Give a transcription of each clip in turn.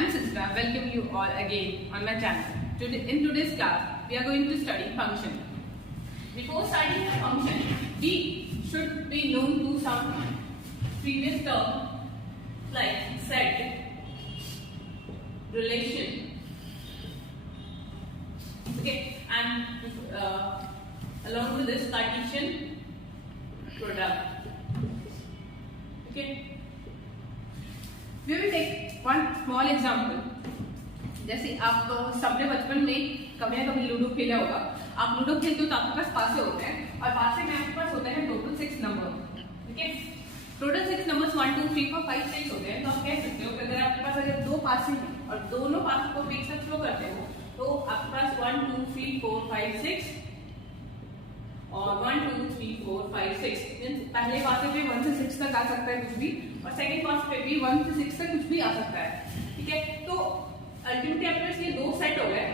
I'm Sister. Welcome you all again on my channel. In today's class, we are going to study function. Before studying a function, we should be known to some previous term like set, relation, okay, and along with this Cartesian product. Okay. We will take one small example. जैसे आप सबने बचपन में कभी ना कभी ludo खेला होगा. आप लूडो खेलते हो तो आपके पास पासे होते हैं और पासे में आपके पास होते हैं टोटल 6 नंबर. ठीक है, टोटल 6 नंबर्स 1 2 3 4 5 6 होते हैं. तो आप कह सकते हो कि अगर आपके पास अगर दो पासे हैं और दोनों पास को एक साथ थ्रो करते हो तो आपके पास 1 2 3 4 5 6 और 1 2 3 4 5 6 पहले पासे पे 1 से 6 तक आ सकता है कुछ भी और सेकंड पास पे भी 1 से 6 तक कुछ भी आ सकता है. ठीक है, तो अल्टीमेटली आपके पास ये दो सेट हो गए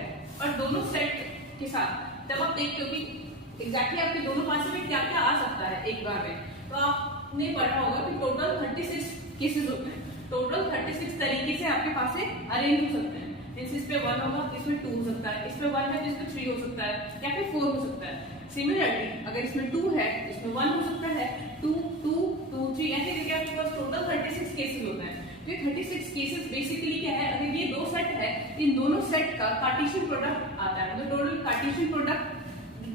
और दोनों सेट के साथ जब आप देखते हो कि एग्जैक्टली आपके दोनों पासे में क्या क्या आ सकता है एक बार में, तो आपने पढ़ा होगा कि टोटल 36 केसेस होते हैं. टोटल 36 तरीके से आपके पास अरेंज हो सकते हैं. इस पे 1 होगा, इसमें 2 हो सकता है, इसमें 1 है तो इसमें 3 हो सकता है या फिर 4 हो सकता है. सिमिलरली अगर इसमें 2 है इसमें 1 हो सकता है, 2 2 2 3 ऐसे करके आपके पास टोटल 36 केसेस होते हैं. तो ये 36 केसेस बेसिकली क्या है, अगर ये दो सेट है इन दोनों सेट का कार्टेशियन प्रोडक्ट आता है. मतलब टोटल कार्टेशियन प्रोडक्ट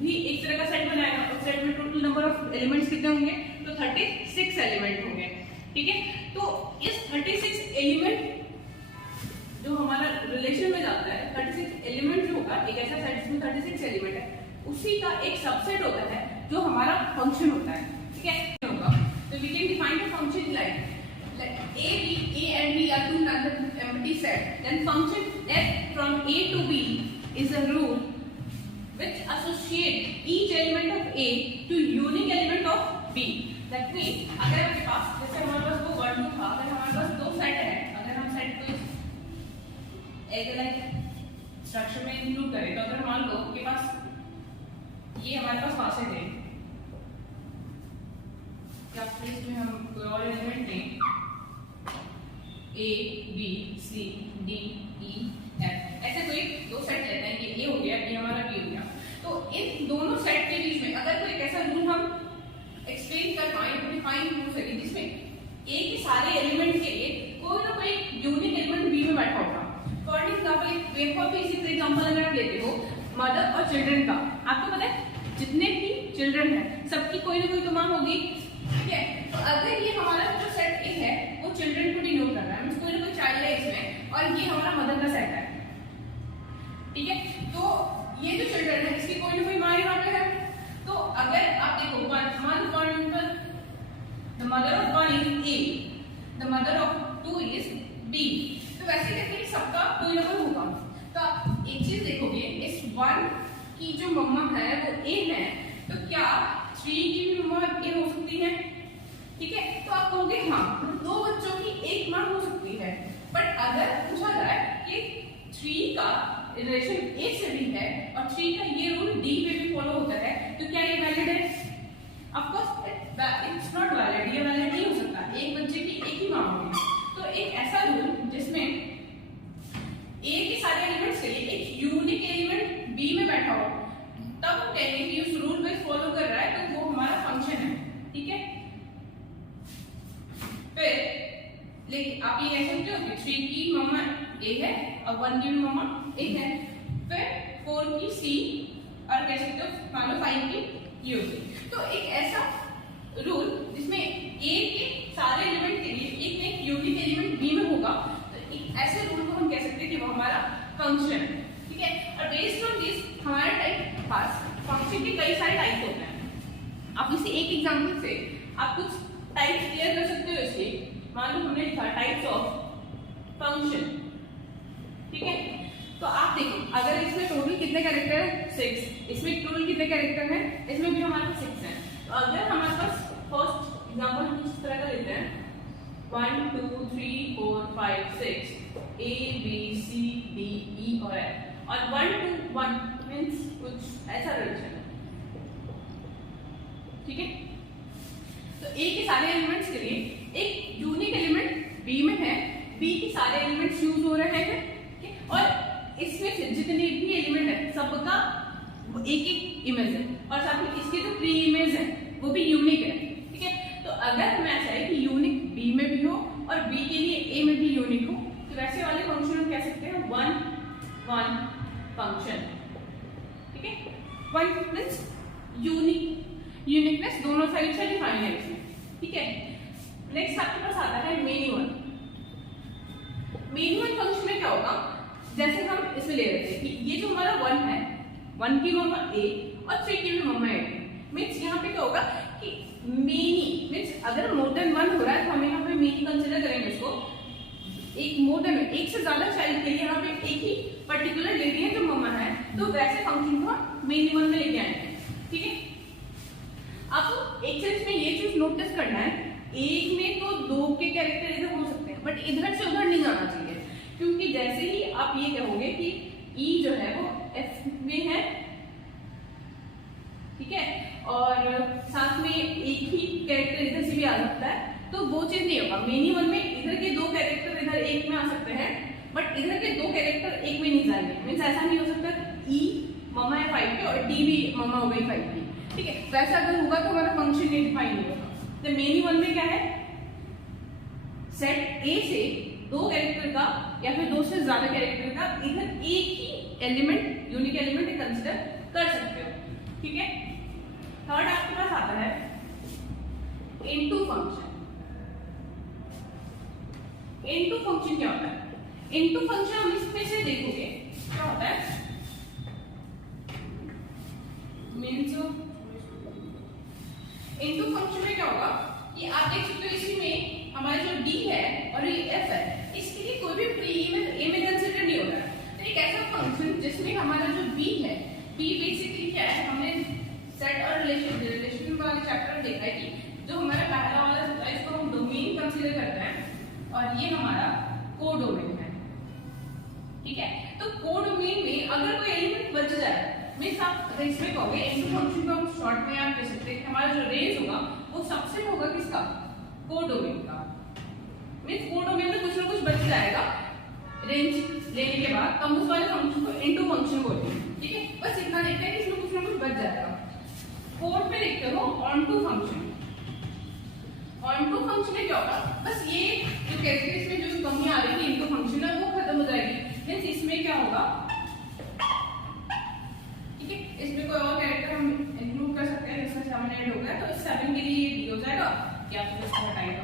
भी एक तरह का सेट बनाएगा. उस सेट में टोटल नंबर ऑफ एलिमेंट्स कितने होंगे, तो 36 एलिमेंट होंगे. ठीक है, तो इस 36 एलिमेंट जो हमारा रिलेशन में जाता है, 36 एलिमेंट जो होगा एक ऐसा सेट जिसमें 36 एलिमेंट है, उसी का एक सबसेट होता है जो हमारा फंक्शन होता है. ठीक है, होगा तो we can define the function like A and B are two empty sets. Then function f from A to B is a rule which associate each element of A to unique element of B. That means अगर आपके पास जैसे हमारे पास वो 1 2 था, अगर हमारे पास दो set है, अगर हम सेट को एक अलग स्ट्रक्चर में इंक्लूड करें तो अगर मान लो के पास ये हमारे पास पासे थे या फिर इसमें हम कोई और एलिमेंट लें A, B, C, D, E, F ऐसे कोई दो सेट लेते हैं. ये A हो गया, ये हमारा B हो गया. तो इन दोनों सेट के बीच में अगर कोई ऐसा रूल हम एक्सप्लेन कर पाए, डिफाइन हो सके जिसमें A के सारे एलिमेंट के लिए कोई ना कोई यूनिक एलिमेंट B में बैठा होगा. फॉर एग्जांपल एक वेव फॉर इसी एग्जांपल अगर आप लेते हो मदर और चिल्ड्रन का, आपको पता है जितने भी चिल्ड्रन हैं सबकी कोई ना कोई तो मां होगी. ठीक है, तो अगर ये हमारा जो सेट ए है वो चिल्ड्रन को डिनोट कर रहा है, मींस कोई ना कोई चाइल्ड है इसमें और ये हमारा मदर का सेट है. ठीक है, तो ये जो चिल्ड्रन है इसकी कोई ना कोई मां यहाँ पे है. तो अगर आप देखो the mother of 1 is A, the mother of 2 is B, तो वैसे करके सबका कोई ना कोई होगा. तो आप एक चीज देखोगे, इस 1 की जो मम्मा है वो ए है, तो क्या 3 की भी मम्मा ए हो सकती है? ठीक है, तो आप कहोगे हाँ दो बच्चों की एक मां हो सकती है. बट अगर पूछा जाए कि 3 का रिलेशन ए से भी है और 3 का ये रूल डी पे भी फॉलो होता है, तो क्या ये वैलिड है? Of course it's not valid. ये वैलिड नहीं हो सकता. एक बच्चे की एक ही मां होगी. तो एक ऐसा रूल जिसमें ए के सारे एलिमेंट्स के लिए एक यूनिक एलिमेंट बी में बैठा हो, तब हम कहेंगे कि उस रूल पे फॉलो कर रहा है तो वो हमारा फंक्शन है. ठीक है, फिर लेकिन आप ये कह सकते हो कि 3 की मम्मा ए है और 1 की भी मम्मा ए है. फिर 4 की सी और कह सकते हो मान लो 5 की यू. तो एक ऐसा रूल जिसमें ए के सारे एलिमेंट के लिए एक ना एक यूनिक एलिमेंट बी में होगा, तो एक ऐसे रूल को हम कह सकते हैं कि वो हमारा फंक्शन है. ठीक है, और बेस्ड ऑन दिस हमारे टाइप पास फंक्शन के कई सारे टाइप होते हैं. आप इसे एक एग्जांपल से आप कुछ टाइप्स क्लियर कर सकते हो. इसके मान लो हमने लिखा टाइप्स ऑफ फंक्शन. ठीक है, तो आप देखो अगर इसमें टोटल कितने कैरेक्टर है 6, इसमें टोटल कितने कैरेक्टर हैं, इसमें भी हमारे पास 6 हैं. तो अगर हमारे पास फर्स्ट एग्जांपल हम इस तरह का लेते हैं 1 2 3 4 5 6 A B C D E और F और 1 to 1 मींस कुछ ऐसा रिलेशन है. ठीक है, तो A के सारे एलिमेंट्स के लिए एक यूनिक एलिमेंट B में है बी के सारे एलिमेंट्स यूज हो रहे हैं और इसमें से जितने भी एलिमेंट है सबका एक एक इमेज है और साथ में इसके जो प्री इमेज है वो भी यूनिक है, ठीक है। तो अगर हमें ऐसा है कि यूनिक बी में भी हो और बी के लिए ए में भी यूनिक हो तो वैसे वाले फंक्शन हम कह सकते हैं वन वन फंक्शन, ठीक है। वन मींस यूनिकनेस दोनों साइड से डिफाइन है इसमें, ठीक है। नेक्स्ट आपके पास आता है many one. Many one function में क्या होगा, जैसे हम इसमें ले रहे थे कि ये जो हमारा वन है, वन की मम्मा ए और थ्री की भी मम्मा ए, मीन्स यहाँ पे क्या होगा कि मेनी मीन्स अगर मोर देन वन हो रहा है तो हम यहाँ पे मेनी कंसिडर करेंगे इसको। एक मोर देन एक से ज्यादा चाइल्ड के लिए यहाँ पे एक ही पर्टिकुलर लेडी है जो मम्मा है, तो वैसे फंक्शन को हम मेनी वन में लेके आएंगे, ठीक है। आपको एक चीज में ये चीज नोटिस करना है, एक में तो दो के कैरेक्टर इधर हो सकते हैं बट इधर से उधर नहीं जाना चाहिए, क्योंकि जैसे ही आप ये कहोगे कि ई जो है वो एफ में है, ठीक है, और साथ में एक ही कैरेक्टर इधर से भी आ सकता है, तो वो चीज नहीं होगा। मेनी वन में इधर के दो कैरेक्टर इधर एक में आ सकते हैं बट इधर के दो कैरेक्टर एक में नहीं जाएंगे, मीन्स ऐसा नहीं हो सकता ई मम्मा है 5 की और डी भी मम्मा हो गई 5 की, ठीक है। वैसा अगर होगा तो हमारा फंक्शन नहीं डिफाइन नहीं होगा। तो मेनी वन में क्या है, सेट ए से दो कैरेक्टर का या फिर दो से ज्यादा कैरेक्टर का इधर एक ही एलिमेंट यूनिक एलिमेंट कंसिडर कर सकते हो, ठीक है। थर्ड आपके पास आता है इनटू फंक्शन। इनटू फंक्शन क्या होता है, इनटू फंक्शन हम इसमें से देखोगे क्या होता है, मीन्स इनटू फंक्शन में क्या होगा कि आप देख सकते हो इसी में हमारा जो डी है और ये एफ है इसके लिए कोई भी प्री इमेज ए में कंसीडर नहीं होगा। तो एक ऐसा फंक्शन जिसमें हमारा जो बी है, बी बेसिकली क्या है, हमने सेट और रिलेशन वाले चैप्टर में देखा है कि जो हमारा पहला वाला होता है इसको हम डोमेन कंसीडर करते हैं और ये हमारा कोडोमेन है, ठीक है। तो कोडोमेन में अगर कोई एलिमेंट बच जाए, मींस आप इसमें कहोगे इनटू फंक्शन को हम शॉर्ट में आप कह सकते हैं हमारा जो रेंज होगा वो सबसे होगा किसका, कोडोमेन का। मींस कोडोमेन में कुछ ना कुछ बच जाएगा रेंज लेने के बाद, हम उस वाले फंक्शन को इनटू फंक्शन बोलते हैं, ठीक है। बस इतना देखते हैं कि इसमें कुछ ना कुछ बच जाएगा। फोर्थ पे देखते हो ऑनटू फंक्शन। ऑनटू फंक्शन में क्या होगा, बस ये जो कहते हैं इसमें जो कमी आ रही है इनटू फंक्शन है वो खत्म हो जाएगी। मींस इसमें क्या होगा, ठीक है, इसमें कोई और कैरेक्टर हम इंक्लूड कर सकते हैं, इसमें 7 ऐड हो गया तो 7 के लिए ये डी हो जाएगा या फिर इसको हटाएगा,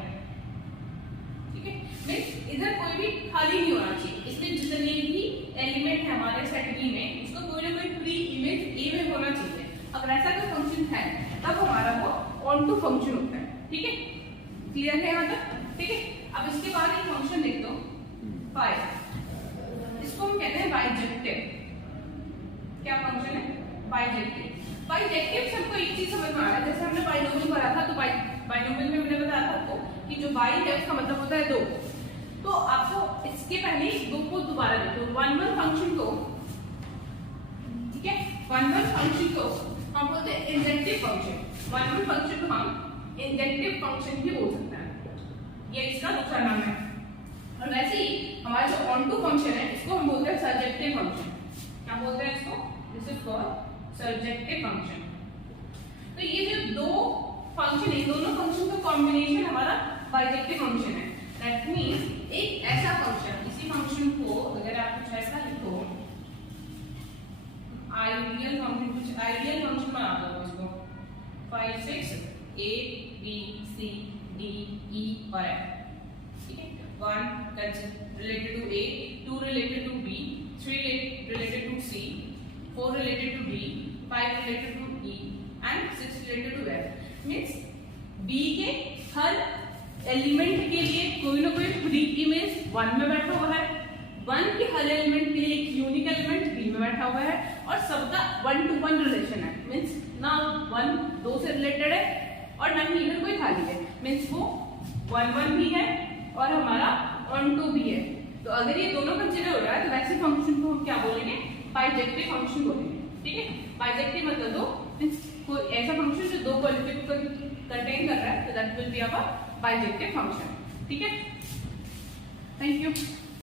ठीक है। मींस इधर कोई भी खाली नहीं होना चाहिए, इसमें जितने भी एलिमेंट है हमारे सेट बी में उसको कोई ना कोई प्री इमेज ए में होना चाहिए। अगर ऐसा कोई फंक्शन है तब हमारा वो ऑन टू फंक्शन होता है, ठीक है। क्लियर है यहाँ तक, ठीक है। अब इसके बाद एक फंक्शन देख दो पाई, इसको हम कहते हैं बाइजेक्टिव। क्या फंक्शन है, बाइजेक्टिव। बाइजेक्टिव से हमको एक चीज समझ में आ रहा है, जैसे हमने बाइनोमियल पढ़ा था तो बाइनोमियल में मैंने बताया था आपको कि जो बाई है उसका मतलब होता है दो। तो आपको इसके पहले दो को दोबारा देखो, वन वन फंक्शन को, ठीक है, वन वन फंक्शन को हम बोलते हैं injective function. One one function को हम इंजेक्टिव फंक्शन भी बोल सकते हैं, ये इसका दूसरा नाम है। और वैसे ही हमारा जो ऑन टू फंक्शन है इसको हम बोलते हैं सर्जेक्टिव फंक्शन। क्या बोलते हैं इसको, this is called surjective function. तो ये जो दो फंक्शन है, दोनों फंक्शन का कॉम्बिनेशन हमारा बाइजेक्टिव फंक्शन है। दैट मींस एक ऐसा फंक्शन, इसी फंक्शन को अगर आप कुछ ऐसा लिखो, आइडियल फंक्शन, कुछ आइडियल फंक्शन बना दो इसको 5 6 a b c d e और f, ठीक है। 1 related to a, 2 related to b, 3 related to c, 4 related to d, 5 related to e and 6 related to f। Means b के हर element के लिए कोई ना कोई प्री इमेज 1 में बैठा हुआ है, 1 के हर एलिमेंट के लिए एक यूनिक एलिमेंट b में बैठा हुआ है और सबका 1 to 1 रिलेशन है। मींस ना 1 2 से रिलेटेड है और ना ही इधर कोई खाली है, मींस वो 1 1 भी है और हमारा 1 2 भी है। तो अगर ये दोनों कंसीडर हो रहा है तो वैसे फंक्शन को हम क्या बोलेंगे, बाइजेक्टिव फंक्शन बोलेंगे, ठीक है। बाइजेक्टिव मतलब दो, मींस कोई ऐसा फंक्शन जो दो क्वालिफायर को कंटेन कर रहा है, तो that will be our bijective function, ठीक है। Thank you.